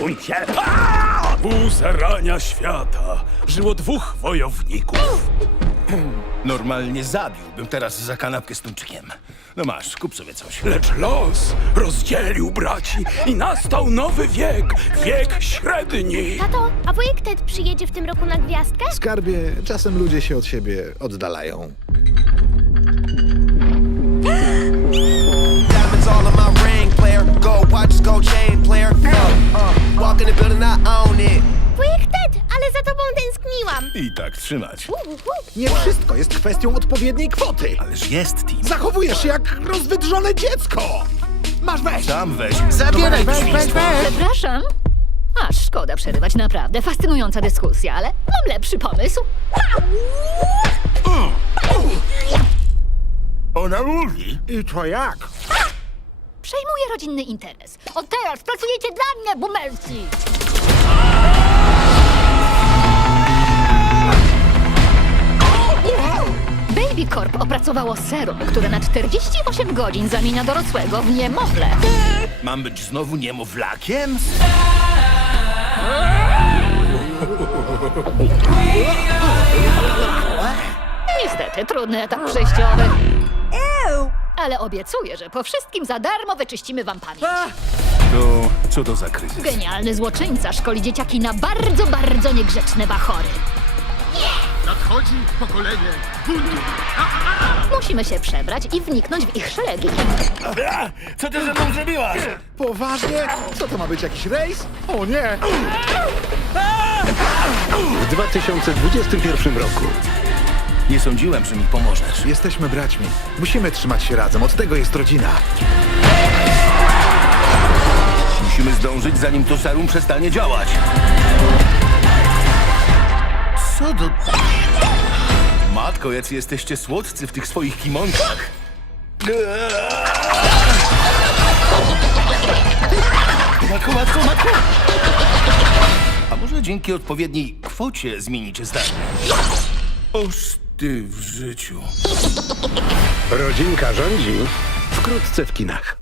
Odsuń się! U zarania świata żyło dwóch wojowników. Normalnie zabiłbym teraz za kanapkę z tuńczykiem. No masz, kup sobie coś. Lecz los rozdzielił braci i nastał nowy wiek, wiek średni. Tato, a wujek Ted przyjedzie w tym roku na gwiazdkę? Skarbie, czasem ludzie się od siebie oddalają. I tak trzymać. Nie wszystko jest kwestią odpowiedniej kwoty. Ależ jest, Tim. Zachowujesz się jak rozwydrzone dziecko. Masz weź! Sam weź. Zabieraj weź, weź, Przepraszam. A, szkoda przerywać, naprawdę. Fascynująca dyskusja, ale mam lepszy pomysł. Ona mówi. I to jak? Przejmuję rodzinny interes. Od teraz pracujecie dla mnie, bumerci! Opracowało serum, które na 48 godzin zamienia dorosłego w niemowlę. Mam być znowu niemowlakiem? Niestety, trudny etap przejściowy. Ale obiecuję, że po wszystkim za darmo wyczyścimy wam pamięć. To co to za kryzys? Genialny złoczyńca szkoli dzieciaki na bardzo, bardzo niegrzeczne bachory. Nadchodzi pokolenie buntu. Musimy się przebrać i wniknąć w ich szeregi. Co ty ze mną zrobiłaś? Poważnie? Co to ma być, jakiś rejs? O nie! W 2021 roku Nie sądziłem, że mi pomożesz. Jesteśmy braćmi. Musimy trzymać się razem, od tego jest rodzina. Musimy zdążyć, zanim to serum przestanie działać. Co do... Matko, jacy jesteście słodcy w tych swoich kimonkach. Matko, matko, matko! A może dzięki odpowiedniej kwocie zmienicie zdanie? Oż ty w życiu. rodzinka rządzi wkrótce w kinach.